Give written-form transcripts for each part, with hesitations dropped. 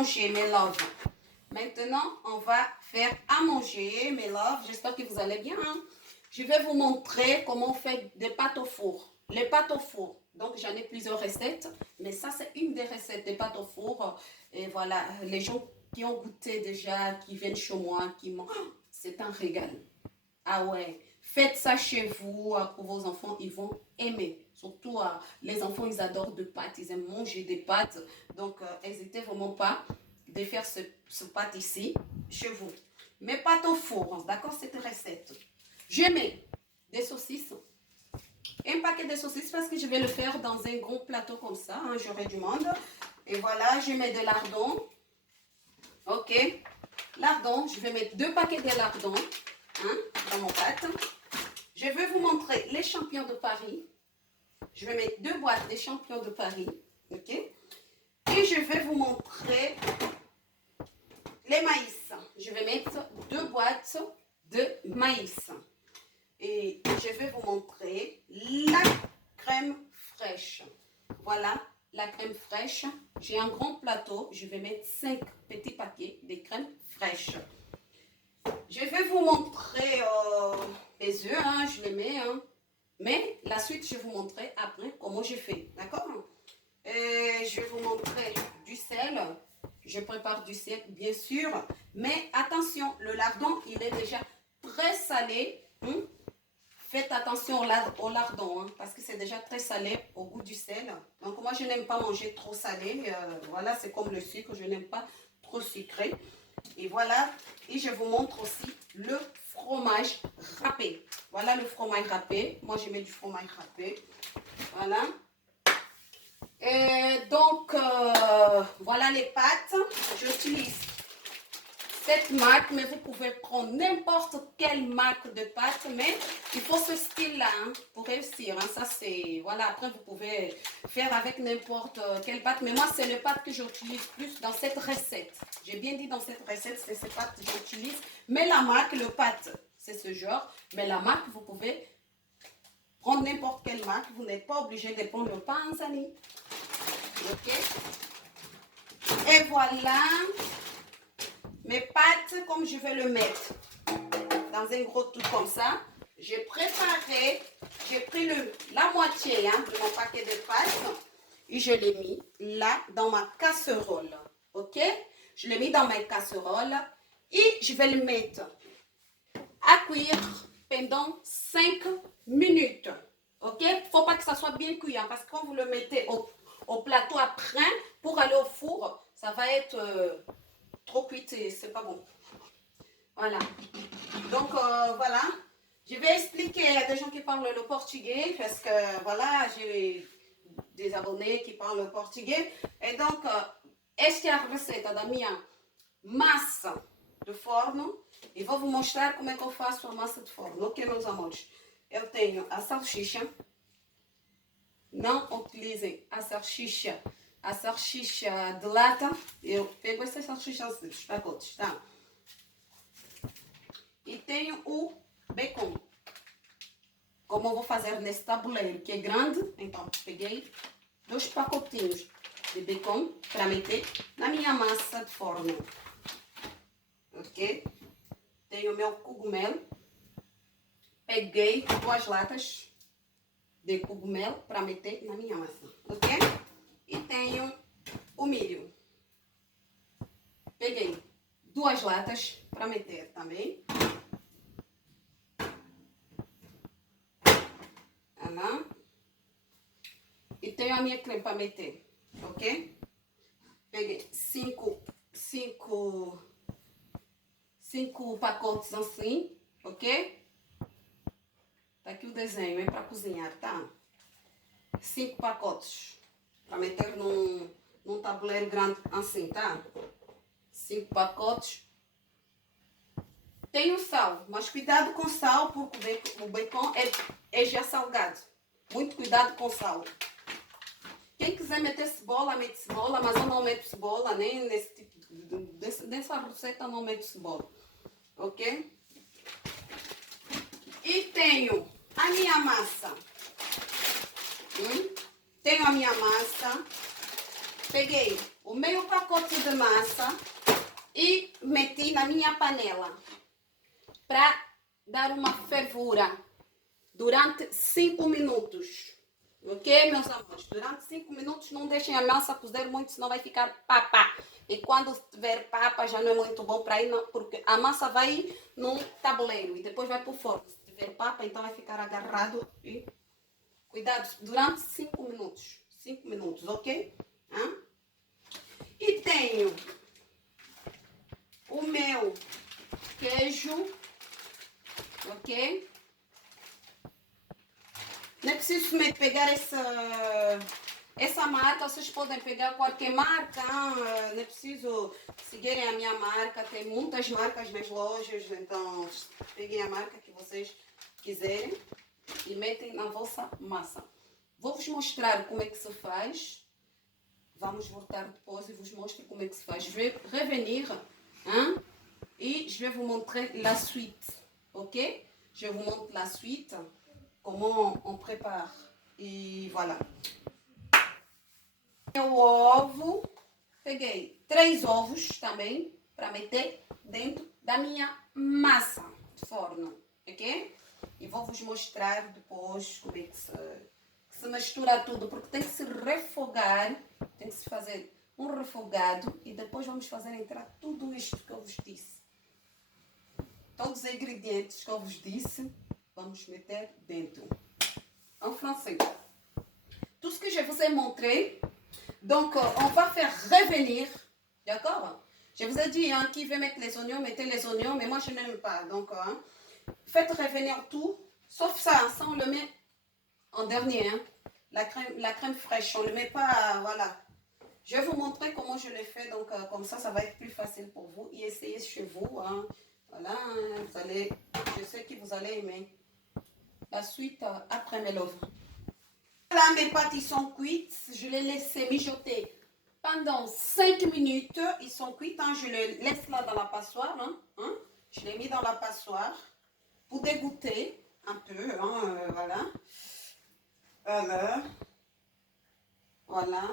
manger, mes loves. Maintenant, on va faire à manger, mes loves. J'espère que vous allez bien. Hein? Je vais vous montrer comment on fait des pâtes au four. Les pâtes au four. Donc, j'en ai plusieurs recettes. Mais ça, c'est une des recettes des pâtes au four. Et voilà, les gens qui ont goûté déjà, qui viennent chez moi, qui mangent, c'est un régal. Ah ouais, faites ça chez vous pour vos enfants, ils vont aimer. Surtout les enfants, ils adorent des pâtes, ils aiment manger des pâtes. Donc, n'hésitez vraiment pas de faire ce pâte ici, chez vous. Mes pâtes au four, d'accord, cette recette. Je mets des saucisses, un paquet de saucisses parce que je vais le faire dans un gros plateau comme ça, hein, j'aurai du monde. Et voilà, je mets de lardon. Ok, lardon, je vais mettre 2 paquets de lardon. Hein, dans mon pâte. Je vais vous montrer les champignons de Paris. Je vais mettre 2 boîtes de champignons de Paris. Ok. Et je vais vous montrer les maïs. Je vais mettre 2 boîtes de maïs. Et je vais vous montrer la crème fraîche. Voilà la crème fraîche. J'ai un grand plateau. Je vais mettre 5 petits paquets de crème fraîche. Je vais vous montrer les œufs, hein, je les mets. Hein. Mais la suite, je vais vous montrer après comment je fais. D'accord? Je vais vous montrer du sel. Je prépare du sel, bien sûr. Mais attention, le lardon, il est déjà très salé. Hein? Faites attention au lardon, hein, parce que c'est déjà très salé au goût du sel. Donc, moi, je n'aime pas manger trop salé. Voilà, c'est comme le sucre. Je n'aime pas trop sucré. Et voilà, et je vous montre aussi le fromage râpé. Voilà le fromage râpé. Moi, je mets du fromage râpé. Voilà. Et donc, voilà les pâtes. J'utilise cette marque, mais vous pouvez prendre n'importe quelle marque de pâtes. Mais il faut ce style-là hein, pour réussir. Hein. Ça, c'est... Voilà, après, vous pouvez faire avec n'importe quelle pâte. Mais moi, c'est le pâte que j'utilise plus dans cette recette. J'ai bien dit dans cette recette, c'est ces pâtes que j'utilise. Mais la marque, le pâte, c'est ce genre. Mais la marque, vous pouvez prendre n'importe quelle marque. Vous n'êtes pas obligé de prendre le Panzani. Ok. Et voilà mes pâtes, comme je vais le mettre dans un gros tout comme ça. J'ai préparé, j'ai pris la moitié hein, de mon paquet de pâtes et je l'ai mis là dans ma casserole. Ok? Je l'ai mis dans ma casserole et je vais le mettre à cuire pendant 5 minutes. Ok? Il ne faut pas que ça soit bien cuit hein, parce que quand vous le mettez au plateau après, pour aller au four, ça va être trop cuit et c'est pas bon. Voilà. Donc, voilà. Je vais expliquer à des gens qui parlent le portugais parce que, voilà, j'ai des abonnés qui parlent le portugais. Et donc, esta é a receita da minha massa de forno. E vou vous mostrar como é que eu faço a massa de forno. Ok, meus amores? Eu tenho a salsicha. Não utilizem a salsicha de lata. Eu pego essas salsichas dos pacotes, tá? E tenho o bacon. Como eu vou fazer nesse tabuleiro que é grande, então peguei 2 pacotinhos de bacon para meter na minha massa de forno. Ok? Tenho o meu cogumelo. Peguei 2 latas de cogumelo para meter na minha massa. Ok? E tenho o milho. Peguei 2 latas para meter também. E tenho a minha creme para meter, ok? Peguei 5 pacotes assim, ok? Tá aqui o desenho, é para cozinhar, tá? 5 pacotes para meter num tabuleiro grande assim, tá? 5 pacotes. Tenho sal, mas cuidado com sal, porque o bacon é já salgado. Muito cuidado com sal. Quem quiser meter cebola, mete cebola, mas eu não meto cebola, nem nesse tipo nessa receita eu não meto cebola. Ok? E tenho a minha massa. Tenho a minha massa. Peguei o meio pacote de massa e meti na minha panela para dar uma fervura durante 5 minutos. Ok, meus amores? Durante 5 minutos não deixem a massa cozer muito, senão vai ficar papa. E quando tiver papa já não é muito bom para ir, porque a massa vai num tabuleiro e depois vai para o forno. Se tiver papa, então vai ficar agarrado. E cuidado, durante 5 minutos. 5 minutos, ok? E tenho o meu queijo, ok? Não é preciso pegar essa marca, vocês podem pegar qualquer marca, não é preciso seguirem a minha marca, tem muitas marcas nas lojas, então peguem a marca que vocês quiserem e metem na vossa massa. Vou-vos mostrar como é que se faz, vamos voltar depois e vos mostro como é que se faz. Je vais revenir et je vais vous montrer la suite, ok? Je vous montre la suite. Comment on prépare. E voilà. O ovo, peguei 3 ovos também para meter dentro da minha massa de forno, ok? E vou vos mostrar depois como é que se mistura tudo, porque tem que se refogar, tem que se fazer um refogado e depois vamos fazer entrar tudo isto que eu vos disse. Todos os ingredientes que eu vos disse, vamos mettre dentro. En français. Tout ce que je vous ai montré, donc on va faire revenir, d'accord? Je vous ai dit, qui veut mettre les oignons, mettez les oignons, mais moi je n'aime pas. Donc, faites revenir tout, sauf ça, ça on le met en dernier. La crème fraîche, on ne le met pas, voilà. Je vais vous montrer comment je l'ai fait, donc comme ça, ça va être plus facile pour vous. Et essayez chez vous, voilà, vous allez, je sais que vous allez aimer. La suite après mes lèvres. Là, mes pâtes, ils sont cuites. Je les laisse mijoter pendant 5 minutes. Ils sont cuites. Je les laisse là dans la passoire. Je les mets dans la passoire pour dégoûter un peu. Voilà. Voilà.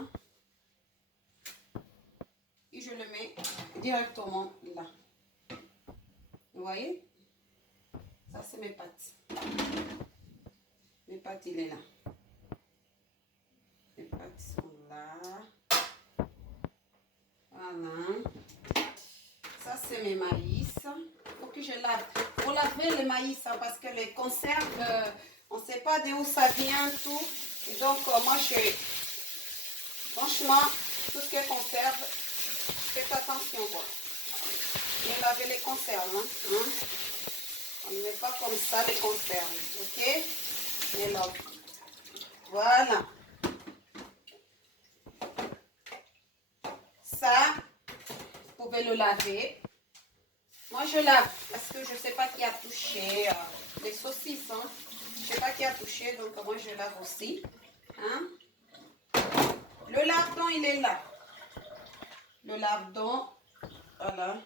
Et je le mets directement là. Vous voyez? Ça, c'est mes pâtes. Mes pâtes, il est là. Les pâtes sont là. Voilà. Ça, c'est mes maïs. Il faut que je lave. Il faut laver le maïs parce que les conserves, on ne sait pas d'où ça vient, tout. Et donc, moi, franchement, tout ce qui est conserve, faites attention, quoi. Bien laver les conserves, On ne met pas comme ça les conserves, ok? Mais là, voilà. Ça, vous pouvez le laver. Moi, je lave parce que je ne sais pas qui a touché les saucisses. Je ne sais pas qui a touché, donc moi, je lave aussi. Le lardon, il est là. Le lardon, voilà.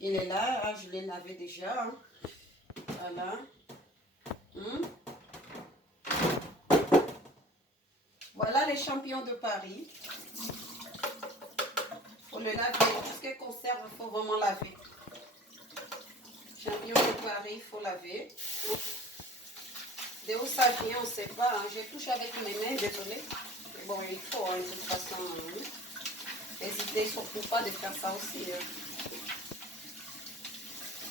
Il est là. Je l'ai lavé déjà. Voilà. Voilà les champignons de Paris. Il faut le laver. Tout ce qui conserve, il faut vraiment laver. Champignons de Paris, il faut laver. De où ça vient, on ne sait pas. Je touche avec mes mains, désolé. Mais bon, il faut, de toute façon. N'hésitez surtout pas de faire ça aussi.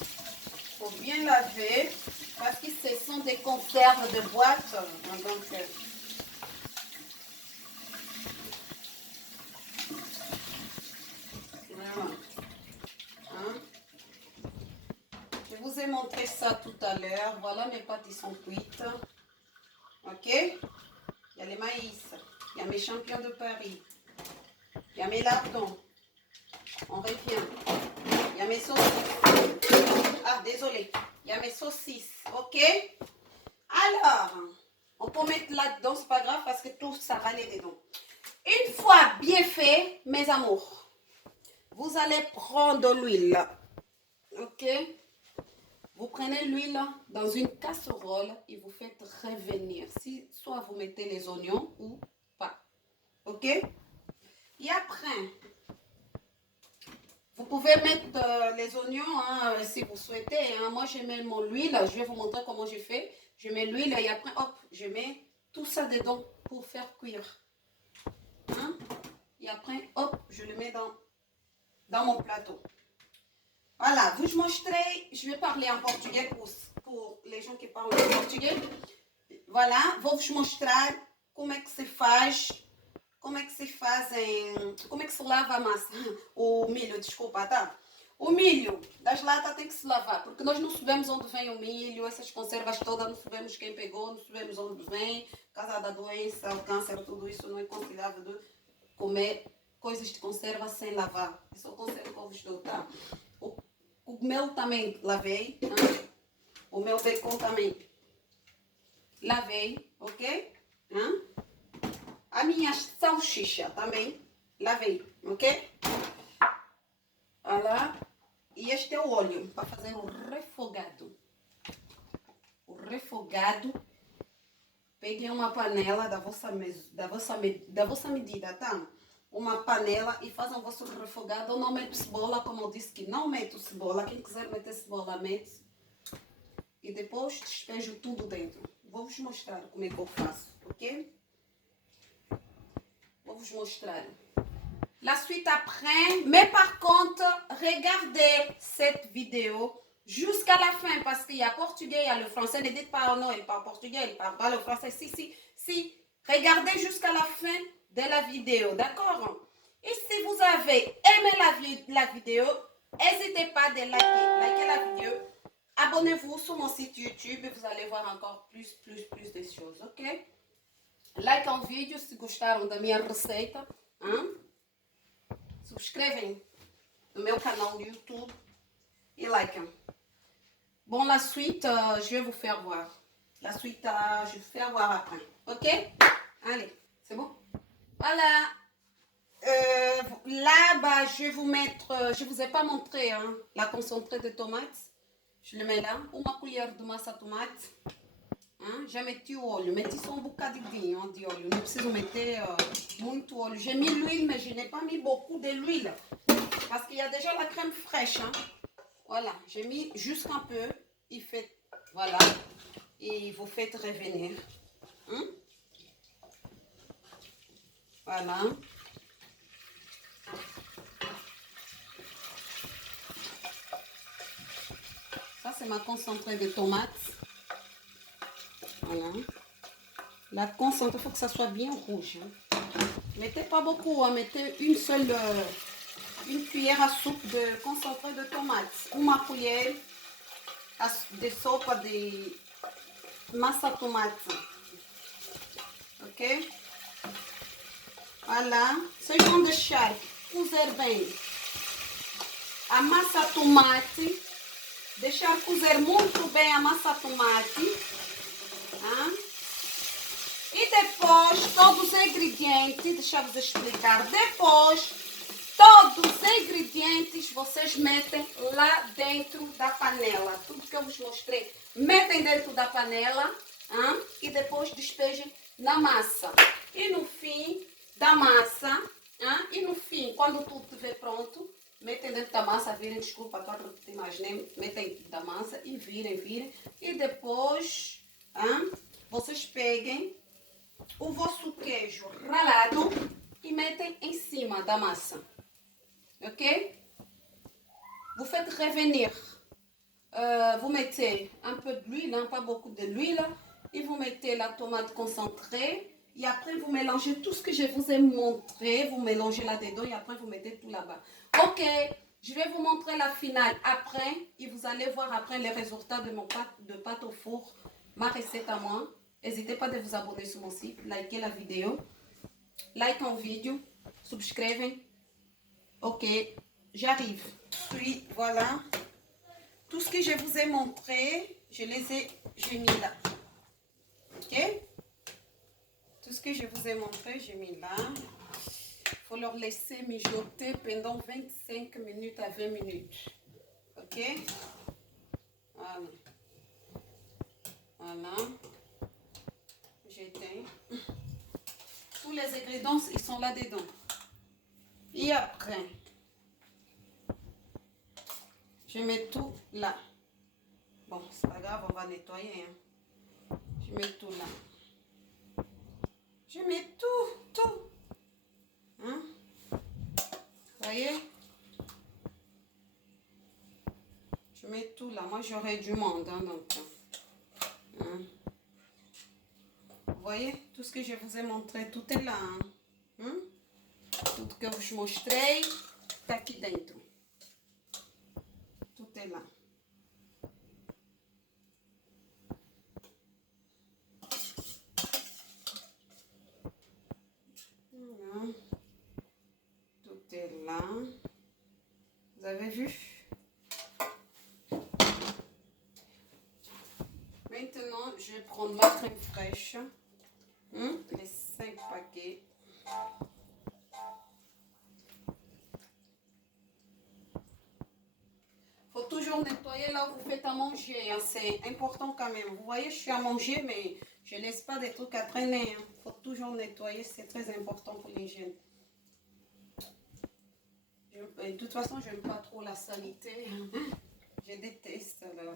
Il faut bien laver. Parce que ce sont des conserves de boîte. Donc, voilà. Je vous ai montré ça tout à l'heure. Voilà, mes pâtes, ils sont cuites. Ok? Il y a les maïs. Il y a mes champignons de Paris. Il y a mes lardons. On revient. Il y a mes saucisses. Ah, désolé. Il y a mes saucisses. Ok? Alors, on peut mettre là-dedans, c'est pas grave parce que tout ça va aller dedans. Une fois bien fait, mes amours, vous allez prendre l'huile. Ok? Vous prenez l'huile dans une casserole et vous faites revenir. Soit vous mettez les oignons ou pas. Ok? Et après, vous pouvez mettre les oignons hein, si vous souhaitez. Hein. Moi, je mets mon huile. Je vais vous montrer comment je fais. Je mets l'huile et après, hop, je mets tout ça dedans pour faire cuire. Hein? Et après, hop, je le mets dans mon plateau. Voilà, vos mostrei, je vais parler en portugais pour les gens qui parlent portugais. Voilà, vou-vos mostrar como é que se faz, como é que se fazem, como é que se lava a massa, o milho, desculpa, tá? O milho das latas tem que se lavar, porque nós não sabemos onde vem o milho, essas conservas todas, não sabemos quem pegou, não sabemos onde vem, causa da doença, o câncer, tudo isso não é considerável de comer coisas de conserva sem lavar. Isso é o conselho que eu vos dou, tá? O meu também lavei, tá? O meu bacon também lavei, ok? Hã? A minha salsicha também lavei, ok? Olha lá. E este é o óleo para fazer o refogado. O refogado. Peguem uma panela da vossa medida, tá? Uma panela e façam o vosso refogado. Eu não meto cebola, como eu disse que não meto cebola. Quem quiser meter cebola, mete. E depois despejo tudo dentro. Vou vos mostrar como é que eu faço, ok? Vou vos mostrar. La suite après, mais par contre, regardez cette vidéo jusqu'à la fin parce qu'il y a portugais, il y a le français. Ne dites pas, oh non, il parle portugais, il parle pas le français. Si. Regardez jusqu'à la fin de la vidéo, d'accord? Et si vous avez aimé la vidéo, n'hésitez pas de liker la vidéo. Abonnez-vous sur mon site YouTube et vous allez voir encore plus de choses, ok? Like o vídeo se gostaram da minha receita. Hein? Subscrevem no meu canal do YouTube et like. Bon, la suite, je vais vous faire voir. La suite, je vais vous faire voir après. Ok? Allez, c'est bon? Voilà. Là, bah, je vais vous mettre, je ne vous ai pas montré hein, la concentrée de tomates. Je le mets là. Uma colher de massa tomate. Hein? Já meti o óleo. Meti só um bocadinho de óleo. Não preciso meter muito óleo. J'ai mis l'huile, mais je n'ai pas mis beaucoup de l'huile. Parce qu'il y a déjà la crème fraîche. Hein? Voilà. J'ai mis juste un peu. Il fait, voilà. Et vous faites revenir. Hein? Voilà. Ça, c'est ma concentrée de tomates. Voilà. La concentrée, il faut que ça soit bien rouge. Hein. Mettez pas beaucoup, hein. Mettez une cuillère à soupe de concentré de tomates. Uma colher de sopa de massa tomate. Ok? Voilà. Vocês vão deixar cozer bem a massa tomate. Deixar cozer muito bem a massa tomate. Hein? E depois, todos os ingredientes, deixa eu vos explicar. Depois, todos os ingredientes vocês metem lá dentro da panela. Tudo que eu vos mostrei, metem dentro da panela. Hein? E depois despejem na massa. E no fim da massa, hein? E no fim, quando tudo estiver pronto, metem dentro da massa, virem, desculpa, para repetir mais, né? Metem dentro da massa e virem. E depois, hein? Vocês peguem o vosso queijo ralado e metem em cima da massa. Ok? Vous faites revenir. Vous mettez un peu d'huile, hein, pas beaucoup de l'huile. Et vous mettez la tomate concentrée. Et après, vous mélangez tout ce que je vous ai montré. Vous mélangez là-dedans et après, vous mettez tout là-bas. Ok, je vais vous montrer la finale après. Et vous allez voir après les résultats de mon pâte au four. Ma recette à moi. N'hésitez pas de vous abonner sur mon site. Likez la vidéo. Like en vidéo. Subscrivez. Ok, j'arrive. Puis, voilà. Tout ce que je vous ai montré, j'ai mis là. Ok? Tout ce que je vous ai montré, j'ai mis là. Il faut leur laisser mijoter pendant 25 minutes à 20 minutes. Ok? Voilà. Voilà. J'éteins. Tous les ingrédients, ils sont là-dedans. Et après, je mets tout là. Bon, c'est pas grave, on va nettoyer. Hein. Je mets tout là. Je mets tout. Hein? Voyez? Je mets tout là. Moi, j'aurais du monde. Hein, donc, hein? Vous voyez? Tout ce que je vous ai montré, tout est là. Hein? Hein? Tudo que eu vos mostrei está aqui dentro. Tudo é lá. Tout est là. Vous avez vu? Maintenant, je vais prendre ma crème fraîche. Les 5 paquets. Faut toujours nettoyer là où vous faites à manger. Hein. C'est important quand même. Vous voyez, je suis à manger, mais je ne laisse pas des trucs à traîner. Hein. Faut toujours nettoyer. C'est très important pour l'hygiène. De toute façon, je n'aime pas trop la saleté. Je déteste. Alors.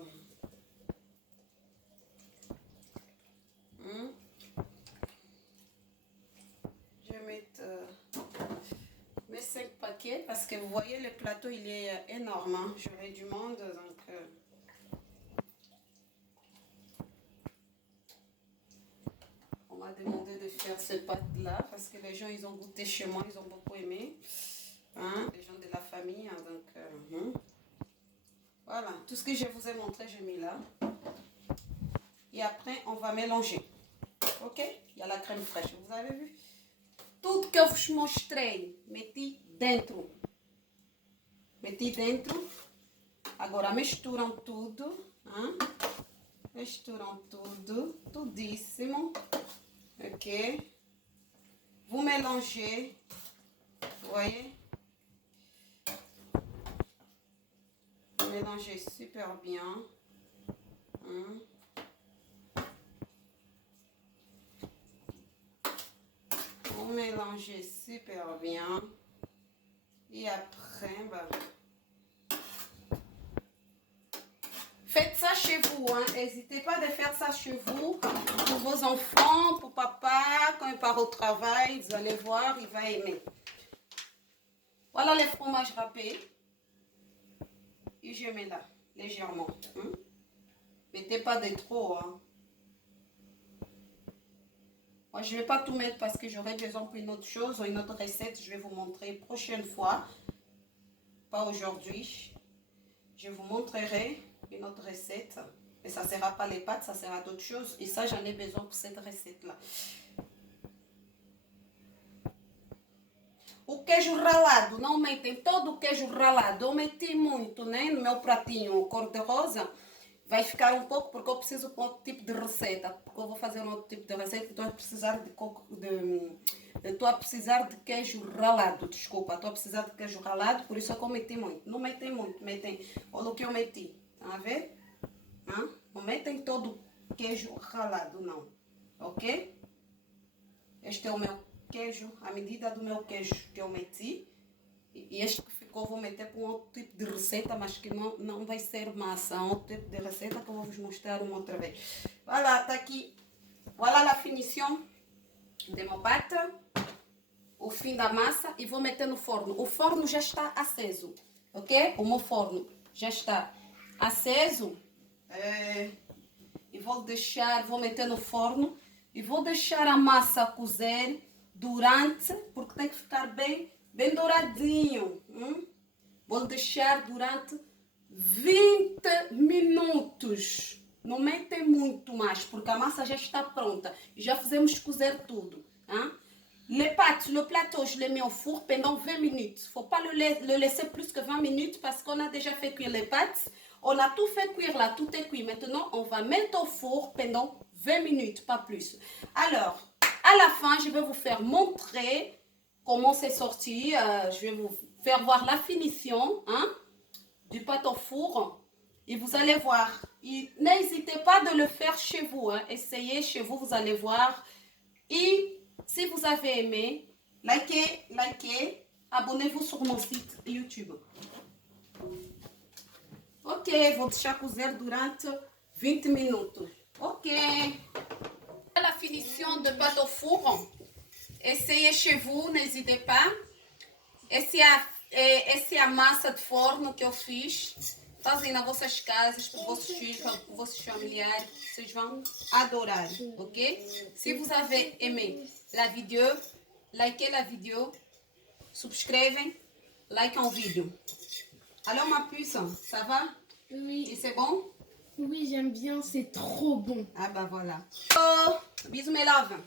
Je vais mettre mes 5 paquets parce que vous voyez le plateau il est énorme. Hein. J'aurai du monde donc on m'a demandé de faire ce pâte là parce que les gens ils ont goûté chez moi, ils ont beaucoup aimé. Hein, les gens de la famille. Hein, donc voilà, tout ce que je vous ai montré, j'ai mis là. Et après, on va mélanger. Ok? Il y a la crème fraîche, vous avez vu? Tudo que eu vos mostrei, meti dentro. Meti dentro. Agora misturam tudo. Hein? Misturam tudo. Tudíssimo. Ok? Vous mélangez. Vous voyez? Vous mélangez super bien. Hein? Vous mélangez super bien. Et après, bah, faites ça chez vous. N'hésitez pas de faire ça chez vous. Pour vos enfants, pour papa. Quand il part au travail, vous allez voir, il va aimer. Voilà les fromages râpés. Et je mets là, légèrement. Mettez pas de trop. Hein. Moi, je ne vais pas tout mettre parce que j'aurai besoin pour une autre chose ou une autre recette. Je vais vous montrer prochaine fois. Pas aujourd'hui. Je vous montrerai une autre recette. Mais ça ne sera pas les pâtes, ça sera d'autres choses. Et ça, j'en ai besoin pour cette recette-là. O queijo ralado, não metem todo o queijo ralado. Eu meti muito, né? No meu pratinho cor-de-rosa. Vai ficar um pouco, porque eu preciso para outro tipo de receita. Porque eu vou fazer um outro tipo de receita. Estou a precisar de queijo ralado. Desculpa, estou a precisar de queijo ralado. Por isso é que eu meti muito. Não metem muito, metem. Olha o que eu meti. Estão a ver? Não metem todo o queijo ralado, não. Ok? Este é o meu queijo, a medida do meu queijo que eu meti. E este que ficou vou meter para um outro tipo de receita, mas que não vai ser massa. É um outro tipo de receita que eu vou vos mostrar uma outra vez. Voilà, tá aqui. Voilà la finition de mon pâte. O fim da massa. E vou meter no forno. O forno já está aceso. Ok? O meu forno já está aceso. E vou meter no forno. E vou deixar a massa cozer durante, porque tem que ficar bem douradinho. Vou deixar durante 20 minutos. Não metem muito mais, porque a massa já está pronta. Já fizemos cozer tudo. Les pâtes, le plateau, je les mets au four pendant 20 minutes. Il ne faut pas le laisser plus que 20 minutes parce qu'on a déjà fait cuire les pâtes. On a tout fait cuire là, tout est cuit. Maintenant, on va mettre au four pendant 20 minutes, pas plus. Alors, à la fin, je vais vous faire montrer comment c'est sorti. Je vais vous faire voir la finition du pâte au four. Et vous allez voir. N'hésitez pas de le faire chez vous. Essayez chez vous, vous allez voir. Et si vous avez aimé, likez. abonnez-vous sur mon site YouTube. Ok, vou deixar cozer durante 20 minutos. Ok. La finition de pâte au four. Essayez chez vous, n'hésitez pas. Essa é a massa de forno que eu fiz. Fazem nas vossas casas, para vossos filhos, para vossos familiares. Vocês vão adorar, ok? Si vous avez aimé la vidéo, likez la vidéo, subscrevem, like en vidéo. Alors ma puce, ça va? Oui. Et c'est bon? Oui, j'aime bien, c'est trop bon. Ah bah voilà. Oh, bisous mes loves.